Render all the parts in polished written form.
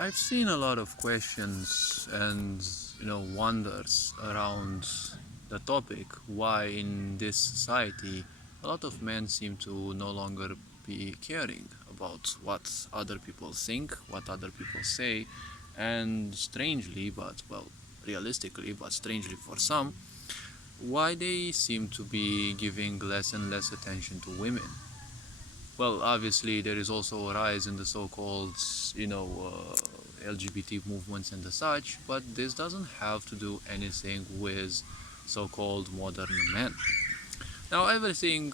I've seen a lot of questions and wonders around the topic why in this society a lot of men seem to no longer be caring about what other people think, what other people say, and strangely, but well, realistically, but strangely for some, why they seem to be giving less and less attention to women. Well, obviously, there is also a rise in the so-called, LGBT movements and the such, but this doesn't have to do anything with so-called modern men. Now, everything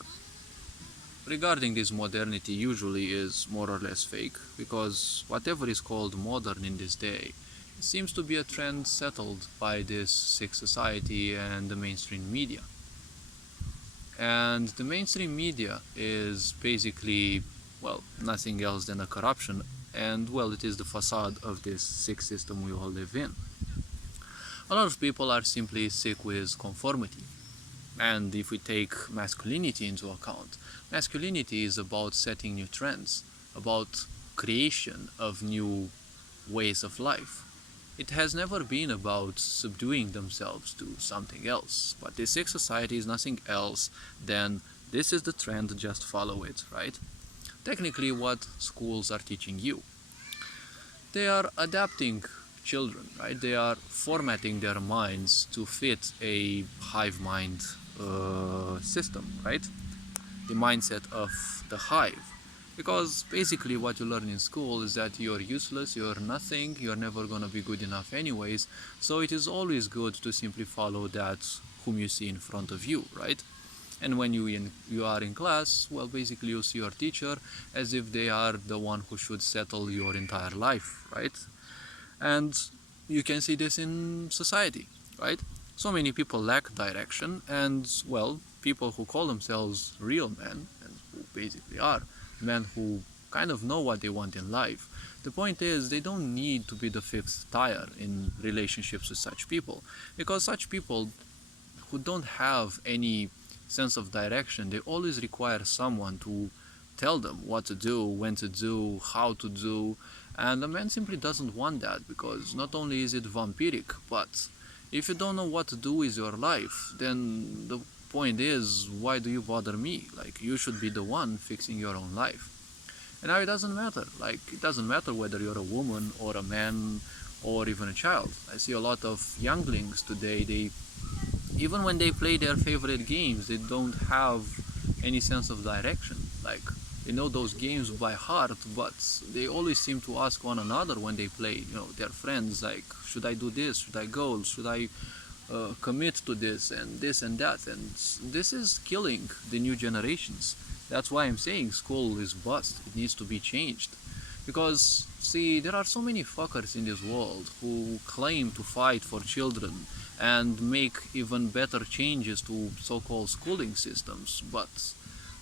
regarding this modernity usually is more or less fake, because whatever is called modern in this day seems to be a trend settled by this sick society and the mainstream media. And the mainstream media is basically, well, nothing else than a corruption, and well, it is the facade of this sick system we all live in. A lot of people are simply sick with conformity. And if we take masculinity into account, masculinity is about setting new trends, about creation of new ways of life. It has never been about subduing themselves to something else, but this sick society is nothing else than this is the trend, just follow it, right? Technically, what schools are teaching you. They are adapting children, right? They are formatting their minds to fit a hive mind system, right? The mindset of the hive. Because basically what you learn in school is that you're useless, you're nothing, you're never gonna be good enough anyways, so it is always good to simply follow that whom you see in front of you, right? And when you are in class, well, basically you see your teacher as if they are the one who should settle your entire life, right? And you can see this in society, right? So many people lack direction, and well, people who call themselves real men, and who basically are men who kind of know what they want in life. The point is, they don't need to be the fifth tire in relationships with such people, because such people who don't have any sense of direction, they always require someone to tell them what to do, when to do, how to do, and a man simply doesn't want that, because not only is it vampiric, but if you don't know what to do with your life, then the point is, why do you bother me? Like, you should be the one fixing your own life. And now it doesn't matter. Like, it doesn't matter whether you're a woman or a man or even a child. I see a lot of younglings today, they even when they play their favorite games, they don't have any sense of direction. Like, they know those games by heart, but they always seem to ask one another when they play, their friends, like, should I do this? Should I go? Should I commit to this and this and that? And this is killing the new generations. That's why I'm saying school is bust. It needs to be changed. Because, see, there are so many fuckers in this world who claim to fight for children and make even better changes to so-called schooling systems. But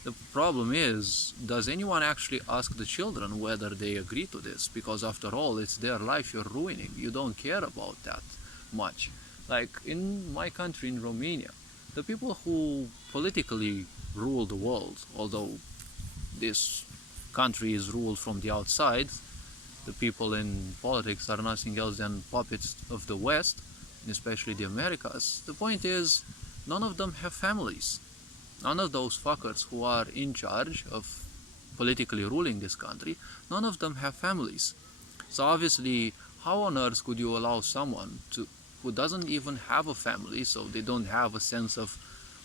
the problem is, does anyone actually ask the children whether they agree to this? Because after all, it's their life you're ruining. You don't care about that much. Like in my country, in Romania, the people who politically rule the world, although this country is ruled from the outside, the people in politics are nothing else than puppets of the West, especially the Americas. The point is, none of them have families. None of those fuckers who are in charge of politically ruling this country, none of them have families. So obviously, how on earth could you allow someone who doesn't even have a family, so they don't have a sense of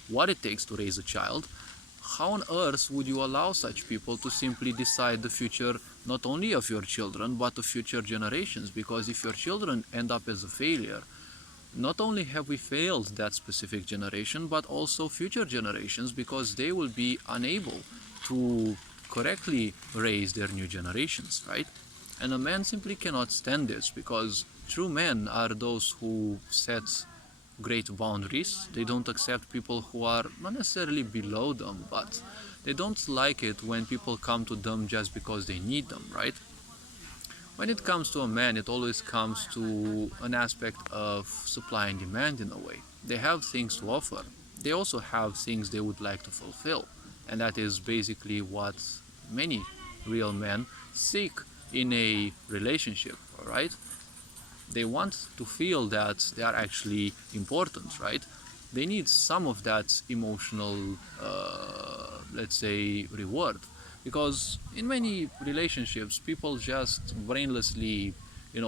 what it takes to raise a child, how on earth would you allow such people to simply decide the future not only of your children, but of future generations? Because if your children end up as a failure, not only have we failed that specific generation, but also future generations, because they will be unable to correctly raise their new generations, right? And a man simply cannot stand this, because true men are those who set great boundaries. They don't accept people who are not necessarily below them, but they don't like it when people come to them just because they need them, right? When it comes to a man, it always comes to an aspect of supply and demand in a way. They have things to offer. They also have things they would like to fulfill. And that is basically what many real men seek in a relationship, right? They want to feel that they are actually important, right? They need some of that emotional, let's say, reward. Because in many relationships, people just brainlessly,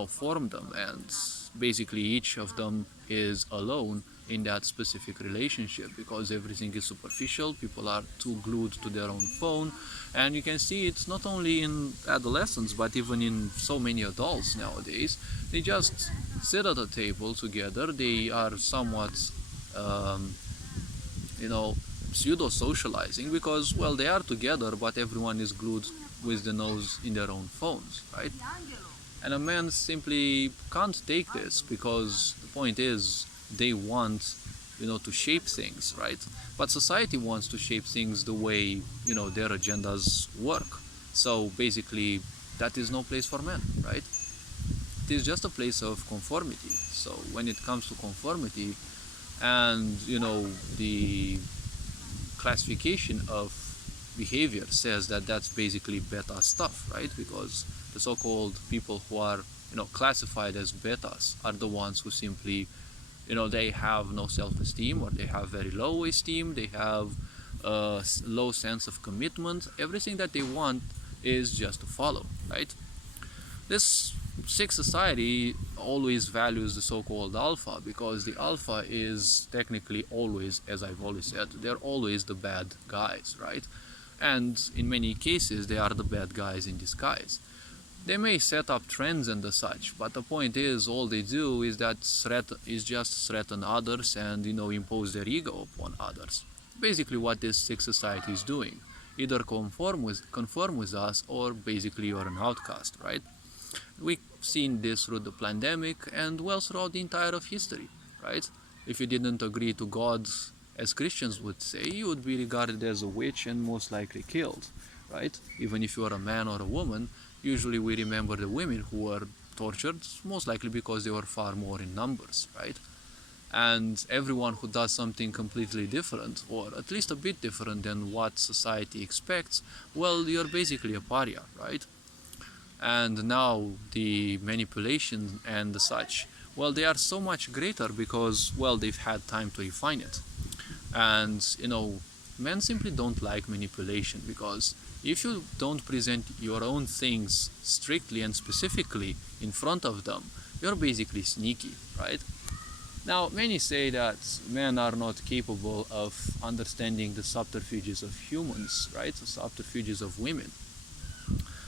form them, and basically each of them is alone in that specific relationship because everything is superficial. People are too glued to their own phone, and you can see it's not only in adolescents but even in so many adults nowadays. They just sit at a table together. They are somewhat um, you know pseudo socializing because, well, they are together but everyone is glued with the nose in their own phones, right? And a man simply can't take this because the point is they want, to shape things, right? But society wants to shape things the way, their agendas work. So basically, that is no place for men, right? It is just a place of conformity. So when it comes to conformity and, the classification of behavior says that that's basically beta stuff, right? Because the so-called people who are, classified as betas are the ones who simply, they have no self-esteem, or they have very low esteem, they have a low sense of commitment. Everything that they want is just to follow, right? This sick society always values the so-called alpha because the alpha is technically always, as I've always said, they're always the bad guys, right? And in many cases they are the bad guys in disguise. They may set up trends and the such, but the point is all they do is just threaten others and, impose their ego upon others. Basically what this sick society is doing. Either conform with us, or basically you're an outcast, right? We've seen this through the pandemic and, well, throughout the entire of history, right? If you didn't agree to God, as Christians would say, you would be regarded as a witch and most likely killed, right? Even if you are a man or a woman, usually we remember the women who were tortured, most likely because they were far more in numbers, right? And everyone who does something completely different, or at least a bit different than what society expects, well, you're basically a pariah, right? And now the manipulation and the such, well, they are so much greater because, well, they've had time to refine it. And, men simply don't like manipulation because if you don't present your own things strictly and specifically in front of them, you're basically sneaky, right? Now, many say that men are not capable of understanding the subterfuges of humans, right? The subterfuges of women.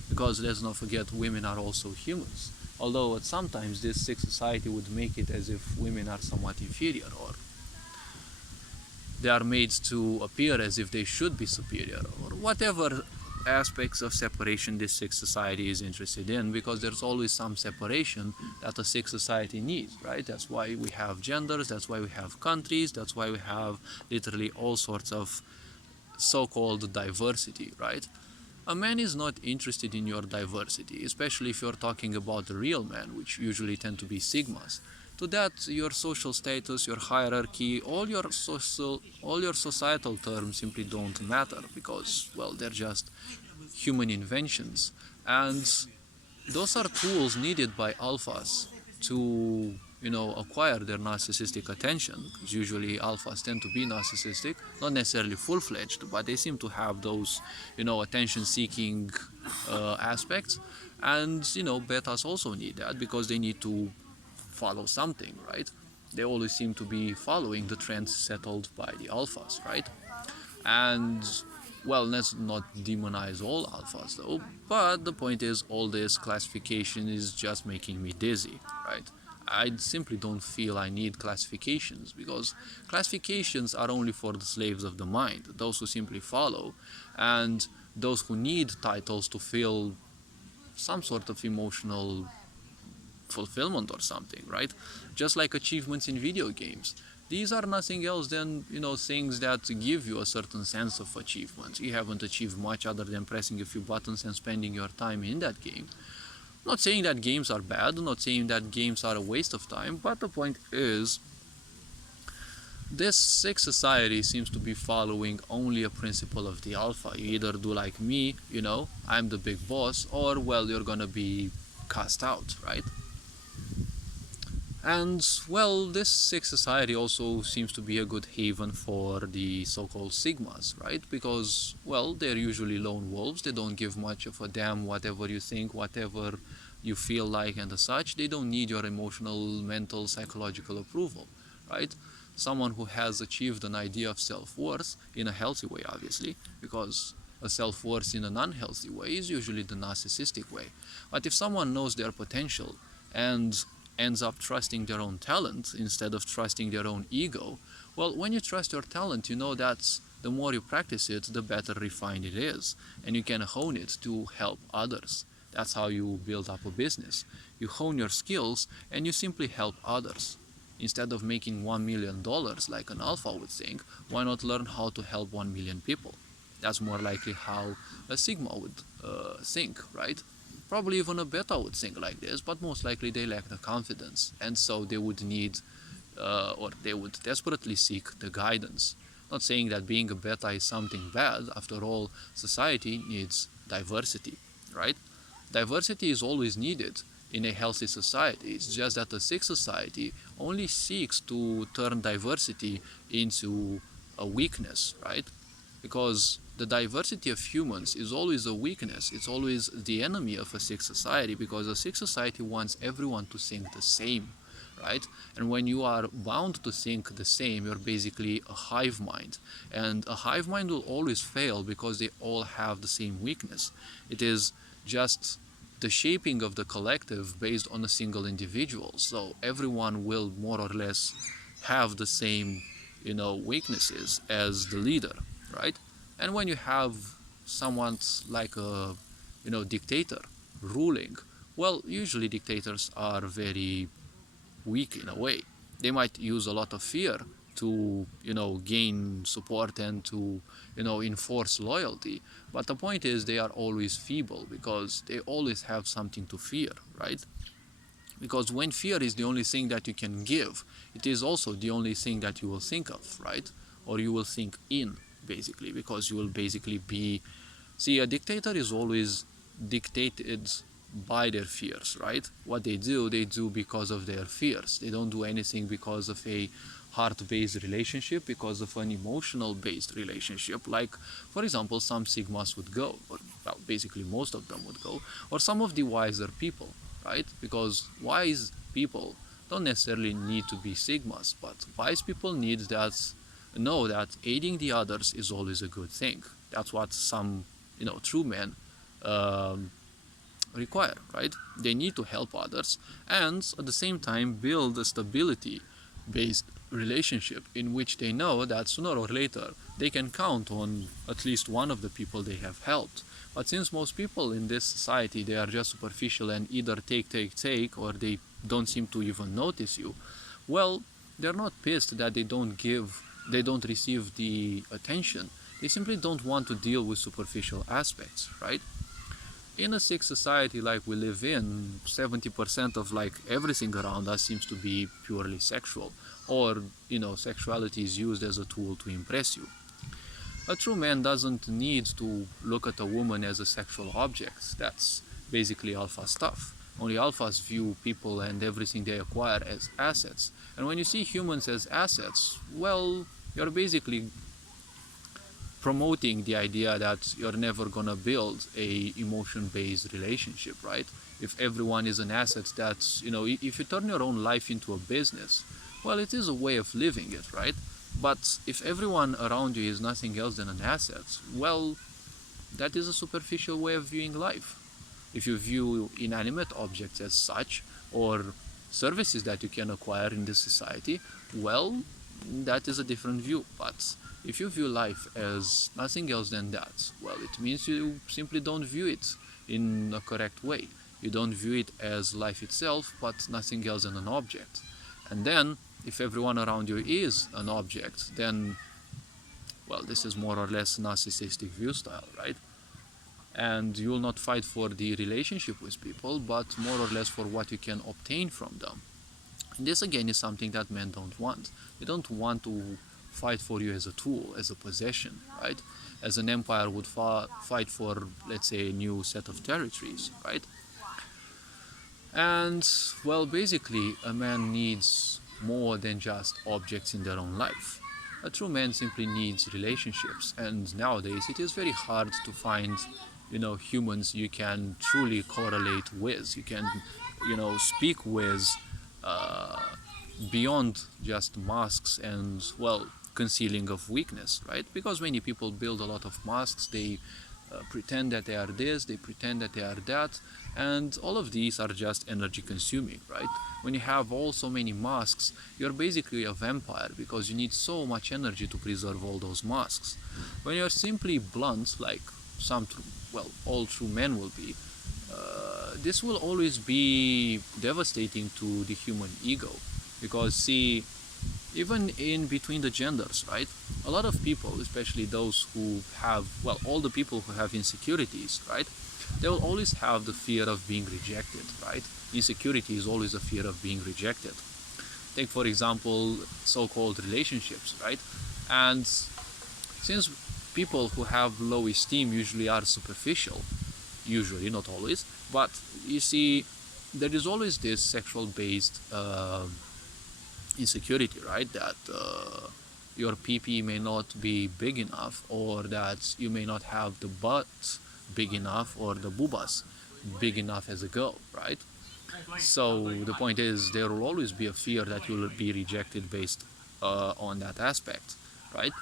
Because let's not forget, women are also humans. Although sometimes this sick society would make it as if women are somewhat inferior, or they are made to appear as if they should be superior, or whatever aspects of separation this sick society is interested in, because there's always some separation that a sick society needs, right? That's why we have genders, that's why we have countries, that's why we have literally all sorts of so-called diversity, right? A man is not interested in your diversity, especially if you're talking about the real men, which usually tend to be sigmas. To that, your social status, your hierarchy, all your societal terms simply don't matter because, well, they're just human inventions. And those are tools needed by alphas to, acquire their narcissistic attention. Because usually alphas tend to be narcissistic, not necessarily full-fledged, but they seem to have those, attention-seeking aspects. And, betas also need that because they need to follow something, right? They always seem to be following the trends settled by the alphas, right? And, well, let's not demonize all alphas though, but the point is all this classification is just making me dizzy, right? I simply don't feel I need classifications because classifications are only for the slaves of the mind, those who simply follow, and those who need titles to feel some sort of emotional fulfillment or something, right? Just like achievements in video games. These are nothing else than, things that give you a certain sense of achievement. You haven't achieved much other than pressing a few buttons and spending your time in that game. Not saying that games are bad, not saying that games are a waste of time, but the point is, this sick society seems to be following only a principle of the alpha. You either do like me, I'm the big boss, or, well, you're gonna be cast out, right? And well, this sick society also seems to be a good haven for the so-called sigmas, right? Because, well, they're usually lone wolves. They don't give much of a damn whatever you think, whatever you feel like, and as such. They don't need your emotional, mental, psychological approval, right? Someone who has achieved an idea of self-worth in a healthy way, obviously, because a self-worth in an unhealthy way is usually the narcissistic way. But if someone knows their potential and ends up trusting their own talent instead of trusting their own ego, well, when you trust your talent, you know that the more you practice it, the better refined it is, and you can hone it to help others. That's how you build up a business. You hone your skills and you simply help others. Instead of making $1 million like an alpha would think, why not learn how to help 1 million people? That's more likely how a sigma would think, right? Probably even a beta would think like this, but most likely they lack the confidence, and so they would need or they would desperately seek the guidance. Not saying that being a beta is something bad. After all, society needs diversity, right? Diversity is always needed in a healthy society. It's just that a sick society only seeks to turn diversity into a weakness, right? Because the diversity of humans is always a weakness. It's always the enemy of a sick society, because a sick society wants everyone to think the same, right? And when you are bound to think the same, you're basically a hive mind. And a hive mind will always fail because they all have the same weakness. It is just the shaping of the collective based on a single individual. So everyone will more or less have the same, weaknesses as the leader, right? And when you have someone like a, dictator ruling, well, usually dictators are very weak in a way. They might use a lot of fear to, gain support and to, enforce loyalty. But the point is they are always feeble because they always have something to fear, right? Because when fear is the only thing that you can give, it is also the only thing that you will think of, right? Or you will think in, basically, because you will basically be... See, a dictator is always dictated by their fears, right? What they do because of their fears. They don't do anything because of a heart-based relationship, because of an emotional-based relationship, like, for example, some sigmas would go, or, well, basically most of them would go, or some of the wiser people, right? Because wise people don't necessarily need to be sigmas, but wise people know that aiding the others is always a good thing. That's what some, true men require, right? They need to help others and at the same time build a stability based relationship in which they know that sooner or later they can count on at least one of the people they have helped. But since most people in this society, they are just superficial and either take, or they don't seem to even notice you, well, they're not pissed that they don't receive the attention. They simply don't want to deal with superficial aspects, right? In a sick society like we live in, 70% of like everything around us seems to be purely sexual, or sexuality is used as a tool to impress you. A true man doesn't need to look at a woman as a sexual object. That's basically alpha stuff. Only alphas view people and everything they acquire as assets. And when you see humans as assets, well, you're basically promoting the idea that you're never gonna build a emotion-based relationship, right? If everyone is an asset, that's, if you turn your own life into a business, well, it is a way of living it, right? But if everyone around you is nothing else than an asset, well, that is a superficial way of viewing life. If you view inanimate objects as such, or services that you can acquire in this society, well, that is a different view. But if you view life as nothing else than that, well, it means you simply don't view it in a correct way. You don't view it as life itself, but nothing else than an object. And then, if everyone around you is an object, then, well, this is more or less narcissistic view style, right? And you will not fight for the relationship with people, but more or less for what you can obtain from them. And this again is something that men don't want. They don't want to fight for you as a tool, as a possession, right? As an empire would fight for, let's say, a new set of territories, right? And well, basically, a man needs more than just objects in their own life. A true man simply needs relationships, and nowadays it is very hard to find, humans you can truly correlate with. You can, speak with uh, beyond just masks and, well, concealing of weakness, right? Because many people build a lot of masks. They pretend that they are this, they pretend that they are that, and all of these are just energy consuming, right? When you have all so many masks, you're basically a vampire because you need so much energy to preserve all those masks. When you're simply blunt, like all true men will be, this will always be devastating to the human ego, because see, even in between the genders, right? A lot of people, especially those who have, well, all the people who have insecurities, right? They will always have the fear of being rejected, right? Insecurity is always a fear of being rejected. Take, for example, so-called relationships, right? And since people who have low esteem usually are superficial, usually, not always, but you see, there is always this sexual-based insecurity, right? That your PP may not be big enough, or that you may not have the butt big enough, or the boobas big enough as a girl, right? So the point is, there will always be a fear that you will be rejected based on that aspect, right?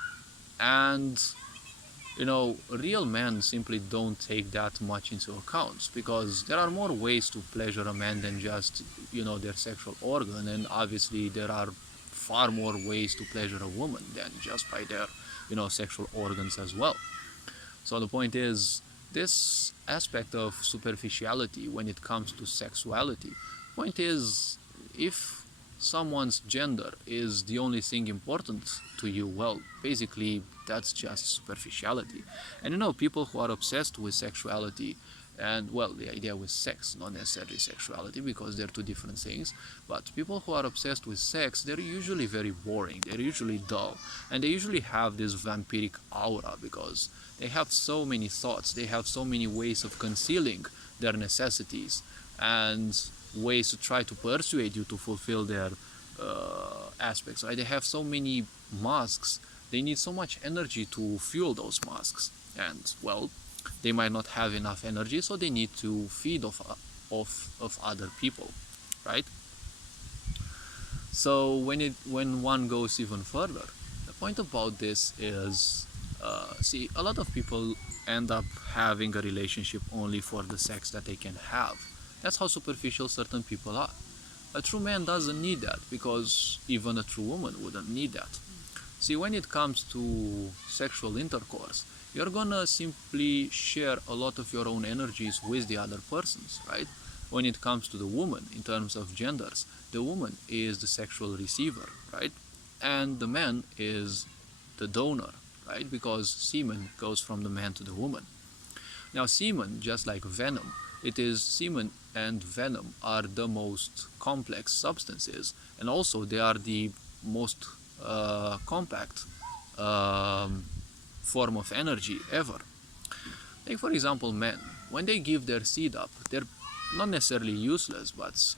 And real men simply don't take that much into account, because there are more ways to pleasure a man than just, their sexual organ, and obviously there are far more ways to pleasure a woman than just by their, sexual organs as well. So the point is, this aspect of superficiality when it comes to sexuality, point is, if someone's gender is the only thing important to you, well, basically that's just superficiality. And people who are obsessed with sexuality, and well, the idea with sex, not necessarily sexuality, because they're two different things, but people who are obsessed with sex, they're usually very boring, they're usually dull, and they usually have this vampiric aura, because they have so many thoughts, they have so many ways of concealing their necessities, and ways to try to persuade you to fulfill their aspects, right? They have so many masks, they need so much energy to fuel those masks, and well, they might not have enough energy, so they need to feed of other people, right? So when one goes even further, the point about this is, see, a lot of people end up having a relationship only for the sex that they can have. That's how superficial certain people are. A true man doesn't need that, because even a true woman wouldn't need that. See, when it comes to sexual intercourse, you're gonna simply share a lot of your own energies with the other persons, right? When it comes to the woman, in terms of genders, the woman is the sexual receiver, right? And the man is the donor, right? Because semen goes from the man to the woman. Now, semen, just like venom, semen and venom are the most complex substances, and also they are the most compact form of energy ever. Take, for example, men. When they give their seed up, they're not necessarily useless, but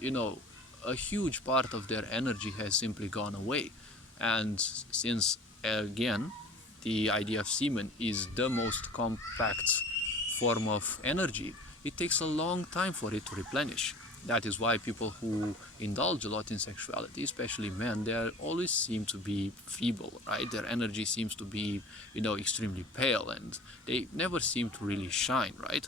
a huge part of their energy has simply gone away. And since, again, the idea of semen is the most compact form of energy, it takes a long time for it to replenish. That is why people who indulge a lot in sexuality, especially men, they always seem to be feeble, right? Their energy seems to be, extremely pale, and they never seem to really shine, right?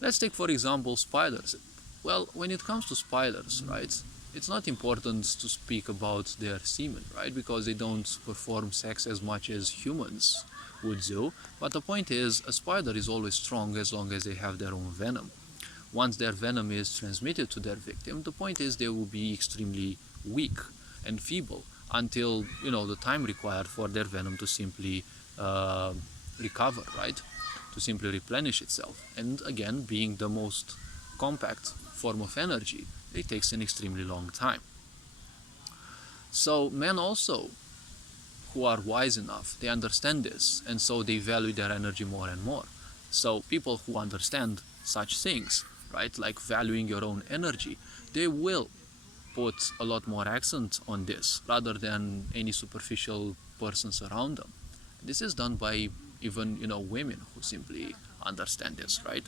Let's take, for example, spiders. Well, when it comes to spiders, right, it's not important to speak about their semen, right? Because they don't perform sex as much as humans would do. But the point is, a spider is always strong as long as they have their own venom. Once their venom is transmitted to their victim, the point is they will be extremely weak and feeble until, the time required for their venom to simply recover, right? To simply replenish itself. And again, being the most compact form of energy, it takes an extremely long time. So men also, who are wise enough, they understand this, and so they value their energy more and more. So people who understand such things, right? Like valuing your own energy. They will put a lot more accent on this rather than any superficial persons around them. This is done by even women who simply understand this, right?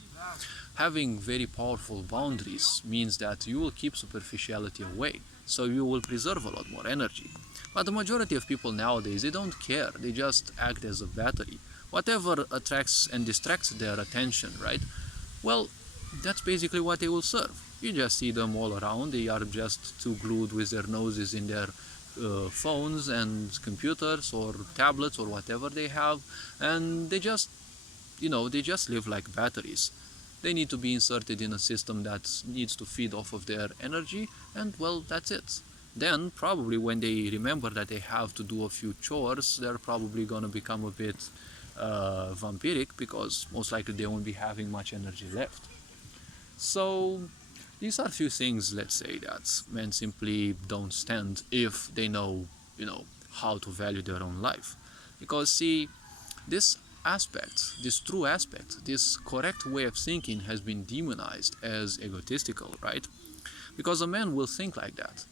Having very powerful boundaries means that you will keep superficiality away, so you will preserve a lot more energy. But the majority of people nowadays, they don't care, they just act as a battery. Whatever attracts and distracts their attention, right? Well, that's basically what they will serve. You just see them all around, they are just too glued with their noses in their phones and computers or tablets or whatever they have, and they just live like batteries. They need to be inserted in a system that needs to feed off of their energy, and well, that's it. Then probably when they remember that they have to do a few chores, they're probably gonna become a bit vampiric, because most likely they won't be having much energy left. So these are few things, let's say, that men simply don't stand if they know how to value their own life. Because see, this aspect, this true aspect, this correct way of thinking has been demonized as egotistical, right? Because a man will think like that.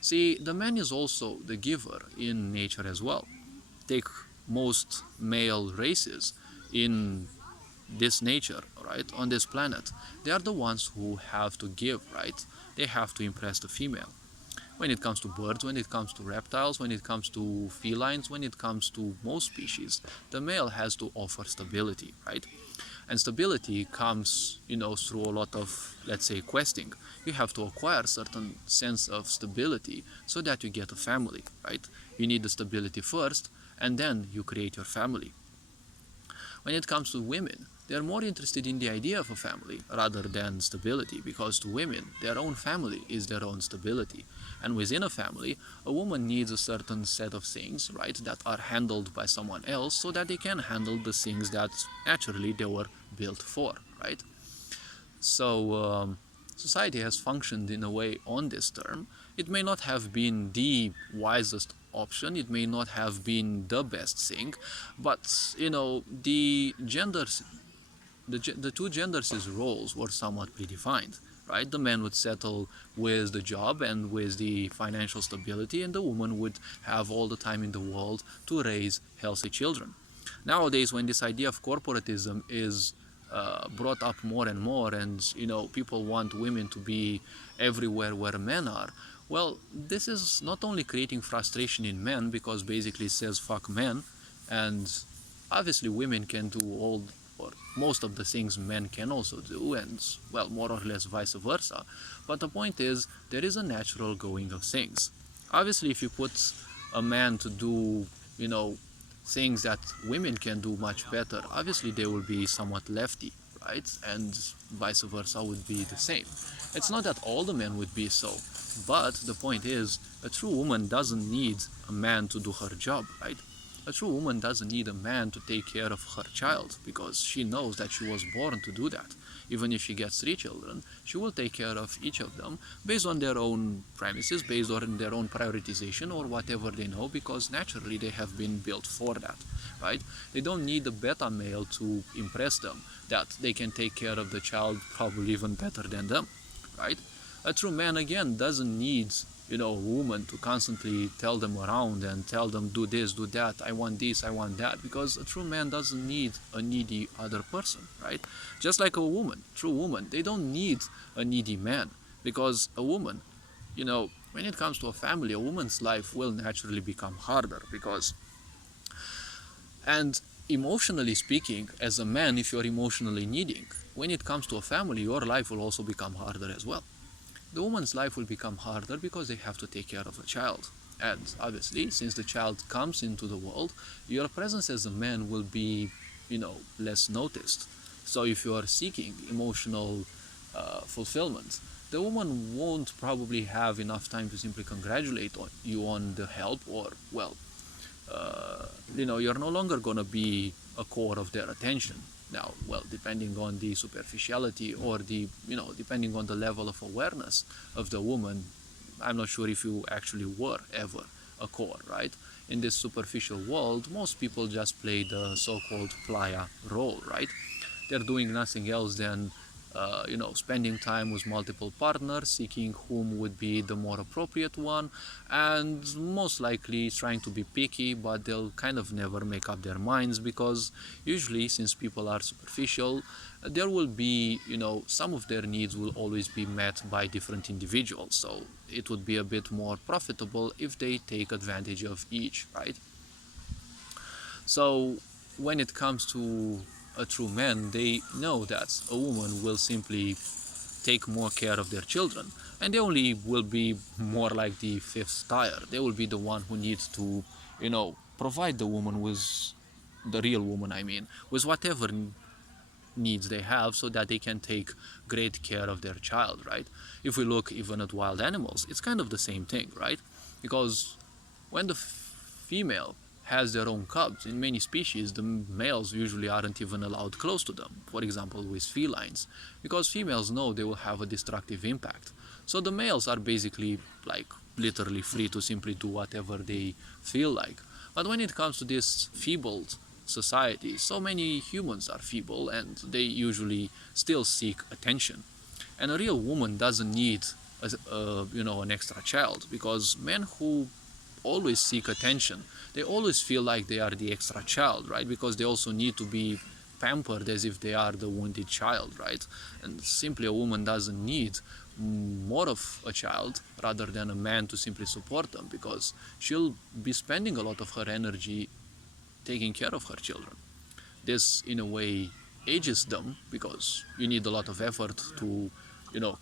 See, the man is also the giver in nature as well. Take most male races in this nature, right, on this planet. They are the ones who have to give, right? They have to impress the female. When it comes to birds, when it comes to reptiles, when it comes to felines, when it comes to most species, the male has to offer stability, right? And stability comes, through a lot of, let's say, questing. You have to acquire a certain sense of stability so that you get a family, right? You need the stability first, and then you create your family. When it comes to women, they are more interested in the idea of a family rather than stability, because to women, their own family is their own stability. And within a family, a woman needs a certain set of things, right, that are handled by someone else so that they can handle the things that naturally they were built for, right? So society has functioned in a way on this term. It may not have been the wisest option, it may not have been the best thing, but the two genders' roles were somewhat predefined, right? The man would settle with the job and with the financial stability, and the woman would have all the time in the world to raise healthy children. Nowadays, when this idea of corporatism is brought up more and more, and people want women to be everywhere where men are, well, this is not only creating frustration in men, because basically it says fuck men, and obviously women can do all or most of the things men can also do, and well, more or less vice versa. But the point is, there is a natural going of things. Obviously, if you put a man to do things that women can do much better, obviously they will be somewhat lefty, right? And vice versa would be the same. It's not that all the men would be so, but the point is, a true woman doesn't need a man to do her job, right? A true woman doesn't need a man to take care of her child, because she knows that she was born to do that. Even if she gets 3 children, she will take care of each of them based on their own premises, based on their own prioritization or whatever they know, because naturally they have been built for that, right? They don't need a beta male to impress them that they can take care of the child probably even better than them, right? A true man, again, doesn't need a woman to constantly tell them around and tell them do this, do that, I want this, I want that, because a true man doesn't need a needy other person, right? Just like a woman, true woman, they don't need a needy man, because a woman, when it comes to a family, a woman's life will naturally become harder, and emotionally speaking, as a man, if you're emotionally needing, when it comes to a family, your life will also become harder as well. The woman's life will become harder because they have to take care of a child. And obviously, since the child comes into the world, your presence as a man will be, less noticed. So if you are seeking emotional fulfillment, the woman won't probably have enough time to simply congratulate you on the help, or, well, you're no longer going to be a core of their attention. Now, well, depending on the superficiality or depending on the level of awareness of the woman, I'm not sure if you actually were ever a core, right? In this superficial world, most people just play the so-called playa role, right? They're doing nothing else than spending time with multiple partners, seeking whom would be the more appropriate one, and most likely trying to be picky, but they'll kind of never make up their minds because usually, since people are superficial, there will be, some of their needs will always be met by different individuals. So it would be a bit more profitable if they take advantage of each, right? So when it comes to a true man, they know that a woman will simply take more care of their children, and they only will be more like the fifth tire. They will be the one who needs to, provide the woman with the real woman, I mean, with whatever needs they have so that they can take great care of their child, right? If we look even at wild animals, it's kind of the same thing, right? Because when the female has their own cubs, in many species the males usually aren't even allowed close to them, for example with felines, because females know they will have a destructive impact. So the males are basically like literally free to simply do whatever they feel like. But when it comes to this feebled society, so many humans are feeble and they usually still seek attention. And a real woman doesn't need an extra child, because men who always seek attention, they always feel like they are the extra child, right? Because they also need to be pampered as if they are the wounded child, right? And simply a woman doesn't need more of a child rather than a man to simply support them, because she'll be spending a lot of her energy taking care of her children. This in a way ages them, because you need a lot of effort to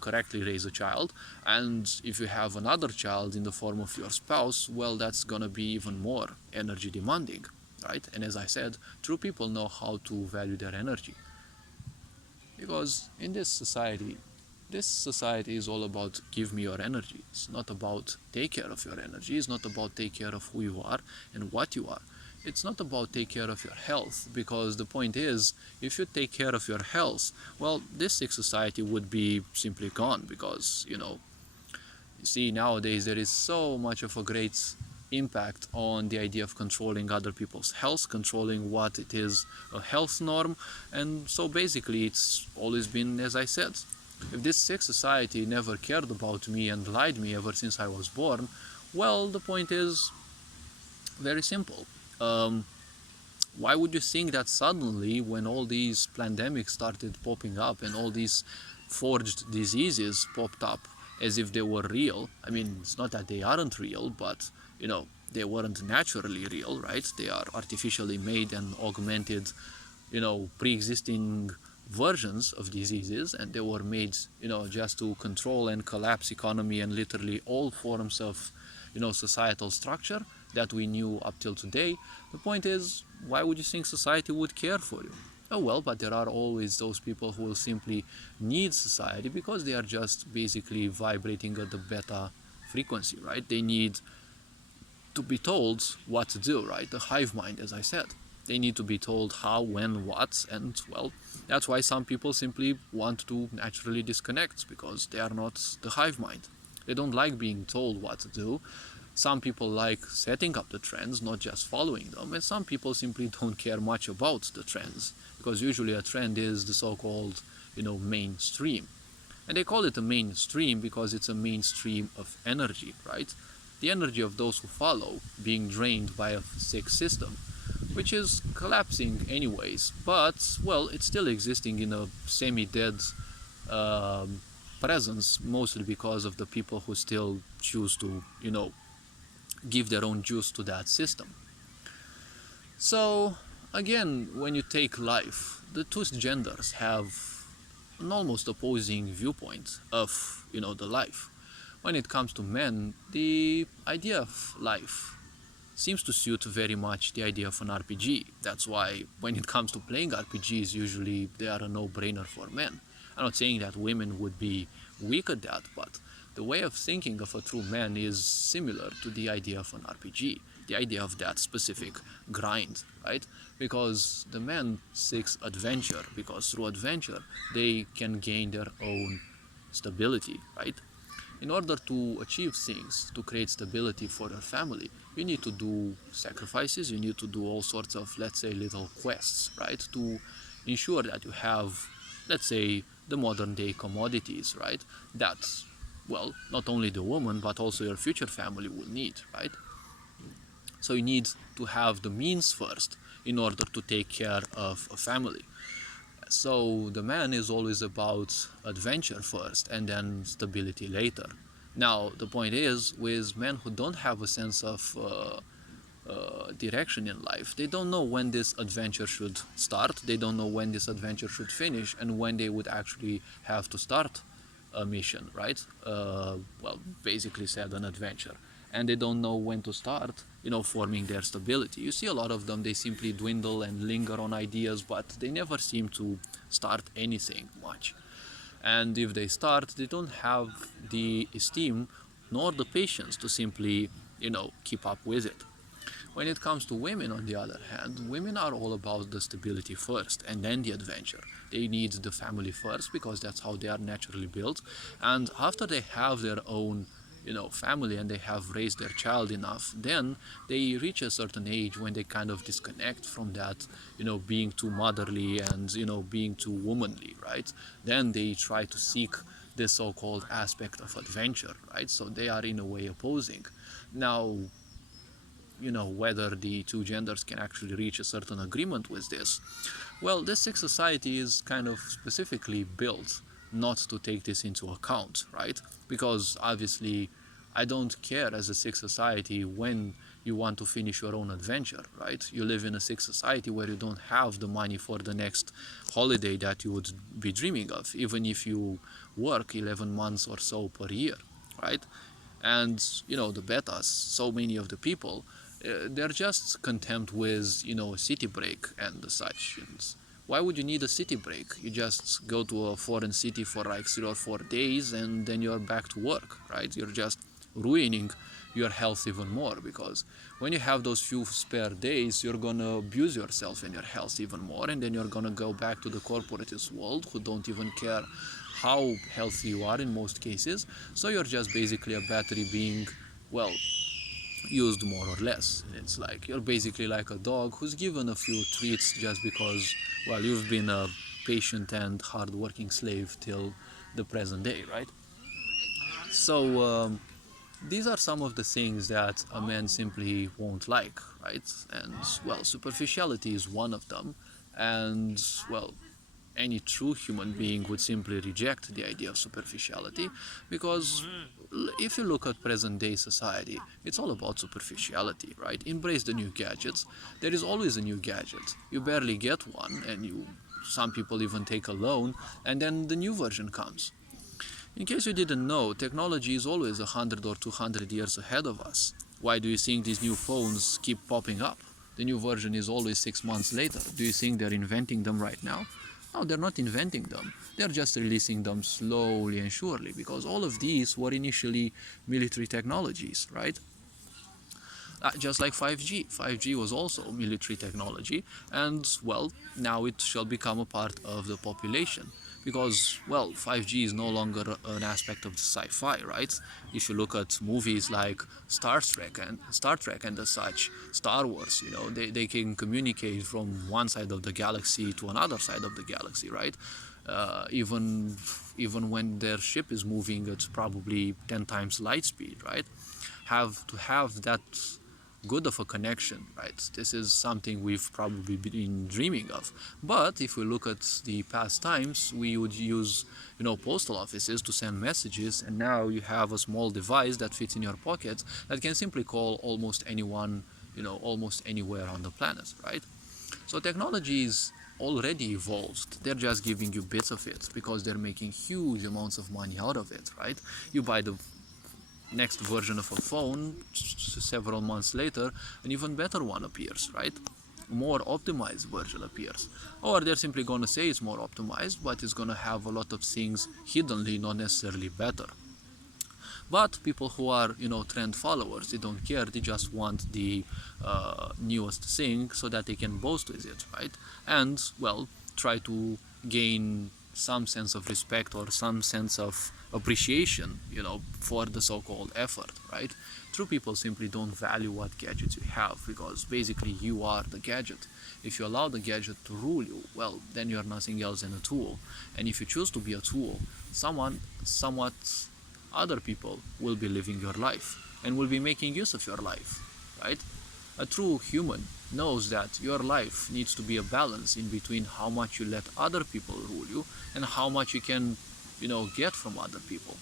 correctly raise a child, and if you have another child in the form of your spouse, well, that's gonna be even more energy demanding, right? And as I said, true people know how to value their energy, because in this society is all about give me your energy. It's not about take care of your energy. It's not about take care of who you are and what you are. It's not about take care of your health, because the point is, if you take care of your health, well, this sick society would be simply gone, because you see, nowadays there is so much of a great impact on the idea of controlling other people's health, controlling what it is a health norm. And so basically it's always been, as I said, if this sick society never cared about me and lied me ever since I was born, well, the point is very simple. Why would you think that suddenly, when all these pandemics started popping up and all these forged diseases popped up as if they were real? I mean, it's not that they aren't real, but they weren't naturally real, right? They are artificially made and augmented, pre-existing versions of diseases, and they were made just to control and collapse economy and literally all forms of societal structure that we knew up till today. The point is, why would you think society would care for you? Oh well, but there are always those people who will simply need society because they are just basically vibrating at the beta frequency, right? They need to be told what to do, right? The hive mind, as I said. They need to be told how, when, what, and well, that's why some people simply want to naturally disconnect, because they are not the hive mind. They don't like being told what to do. Some people like setting up the trends, not just following them, and some people simply don't care much about the trends, because usually a trend is the so-called, mainstream. And they call it a mainstream because it's a mainstream of energy, right? The energy of those who follow being drained by a sick system, which is collapsing anyways, but, well, it's still existing in a semi-dead presence, mostly because of the people who still choose to, give their own juice to that system. So, again, when you take life, the two genders have an almost opposing viewpoint of, the life. When it comes to men, the idea of life seems to suit very much the idea of an RPG. That's why when it comes to playing RPGs, usually they are a no-brainer for men. I'm not saying that women would be weak at that, but the way of thinking of a true man is similar to the idea of an RPG, the idea of that specific grind, right? Because the man seeks adventure, because through adventure they can gain their own stability, right? In order to achieve things, to create stability for your family, you need to do sacrifices, you need to do all sorts of, let's say, little quests, right? To ensure that you have, let's say, the modern day commodities, right? That, well, not only the woman but also your future family will need, right? So you need to have the means first in order to take care of a family. So the man is always about adventure first and then stability later. Now the point is, with men who don't have a sense of direction in life, they don't know when this adventure should start, they don't know when this adventure should finish, and when they would actually have to start a mission, right? Well, basically said, an adventure. And they don't know when to start, forming their stability. You see a lot of them, they simply dwindle and linger on ideas, but they never seem to start anything much. And if they start, they don't have the esteem nor the patience to simply, keep up with it. When it comes to women, on the other hand, women are all about the stability first and then the adventure. They need the family first because that's how they are naturally built. And after they have their own, family, and they have raised their child enough, then they reach a certain age when they kind of disconnect from that, being too motherly and, being too womanly, right? Then they try to seek this so-called aspect of adventure, right? So they are in a way opposing. Now, whether the two genders can actually reach a certain agreement with this. Well, this sick society is kind of specifically built not to take this into account, right? Because obviously, I don't care as a sick society when you want to finish your own adventure, right? You live in a sick society where you don't have the money for the next holiday that you would be dreaming of, even if you work 11 months or so per year, right? And the betas, so many of the people, they're just content with a city break and such. And why would you need a city break? You just go to a foreign city for like 3 or 4 days and then you're back to work, right? You're just ruining your health even more, because when you have those few spare days, you're gonna abuse yourself and your health even more, and then you're gonna go back to the corporatist world who don't even care how healthy you are in most cases. So you're just basically a battery being, well, used more or less. It's like you're basically like a dog who's given a few treats just because, well, you've been a patient and hard-working slave till the present day, right? So these are some of the things that a man simply won't like, right? And, well, superficiality is one of them. And, well, any true human being would simply reject the idea of superficiality, because if you look at present day society, it's all about superficiality, right? Embrace the new gadgets. There is always a new gadget. You barely get one, and some people even take a loan, and then the new version comes. In case you didn't know, technology is always 100 or 200 years ahead of us. Why do you think these new phones keep popping up? The new version is always 6 months later. Do you think they're inventing them right now? No, they're not inventing them. They're just releasing them slowly and surely, because all of these were initially military technologies, right? Just like 5G. 5G was also military technology, and, well, now it shall become a part of the population. Because, well, 5G is no longer an aspect of the sci-fi, right? If you look at movies like Star Trek and the such, Star Wars, they can communicate from one side of the galaxy to another side of the galaxy, right? Even when their ship is moving at probably 10 times light speed, right? Have to have that good of a connection, right? This is something we've probably been dreaming of. But if we look at the past times, we would use, postal offices to send messages, and now you have a small device that fits in your pocket that can simply call almost anyone, almost anywhere on the planet, right? So technology is already evolved. They're just giving you bits of it because they're making huge amounts of money out of it, right? You buy the next version of a phone, several months later, an even better one appears, right? A more optimized version appears. Or they're simply going to say it's more optimized, but it's going to have a lot of things hiddenly, not necessarily better. But people who are, trend followers, they don't care. They just want the newest thing so that they can boast with it, right? And, well, try to gain some sense of respect or some sense of appreciation, for the so-called effort, right? True people simply don't value what gadgets you have, because basically you are the gadget. If you allow the gadget to rule you, well, then you're nothing else than a tool. And if you choose to be a tool, somewhat other people will be living your life and will be making use of your life, right? A true human knows that your life needs to be a balance in between how much you let other people rule you and how much you can, get from other people.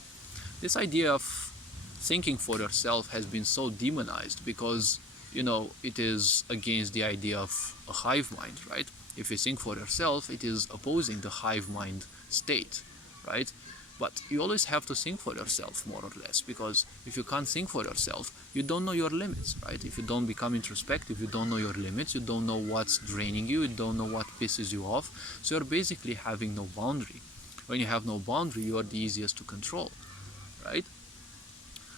This idea of thinking for yourself has been so demonized because, it is against the idea of a hive mind, right? If you think for yourself, it is opposing the hive mind state, right? But you always have to think for yourself, more or less, because if you can't think for yourself, you don't know your limits, right? If you don't become introspective, you don't know your limits, you don't know what's draining you, you don't know what pisses you off, so you're basically having no boundary. When you have no boundary, you are the easiest to control, right?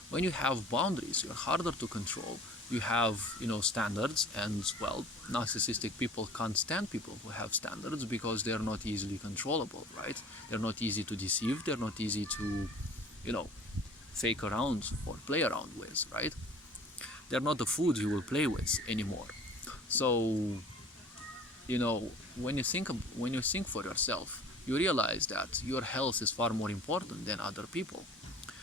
When you have boundaries, you're harder to control. You have, standards, and well, narcissistic people can't stand people who have standards because they're not easily controllable, right? They're not easy to deceive, they're not easy to, fake around or play around with, right? They're not the food you will play with anymore. So, when you think for yourself, you realize that your health is far more important than other people.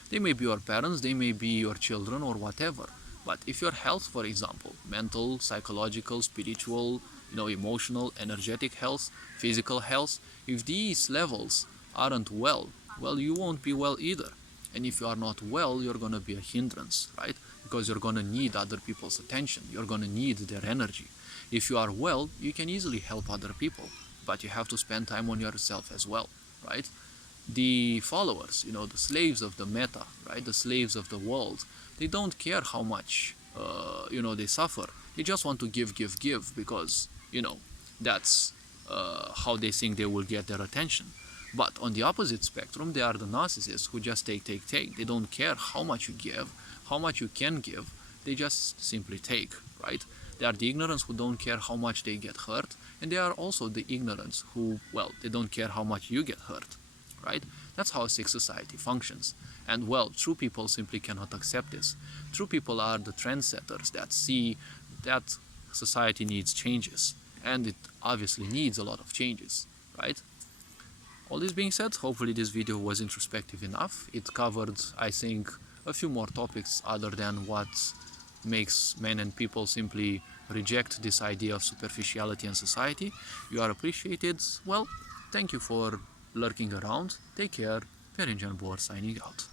They may be your parents, they may be your children or whatever. But if your health, for example, mental, psychological, spiritual, emotional, energetic health, physical health, if these levels aren't well, you won't be well either. And if you are not well, you're going to be a hindrance, right? Because you're going to need other people's attention. You're going to need their energy. If you are well, you can easily help other people, but you have to spend time on yourself as well, right? The followers, the slaves of the meta, right? The slaves of the world, they don't care how much, they suffer. They just want to give because, that's how they think they will get their attention. But on the opposite spectrum, they are the narcissists who just take. They don't care how much you give, how much you can give. They just simply take, right? They are the ignorance who don't care how much they get hurt. And they are also the ignorance who, they don't care how much you get hurt, right? That's how a sick society functions. And true people simply cannot accept this. True people are the trendsetters that see that society needs changes. And it obviously needs a lot of changes, right? All this being said, hopefully this video was introspective enough. It covered, I think, a few more topics other than what makes men and people simply reject this idea of superficiality in society. You are appreciated. Thank you for lurking around. Take care. Perin Jan Boer signing out.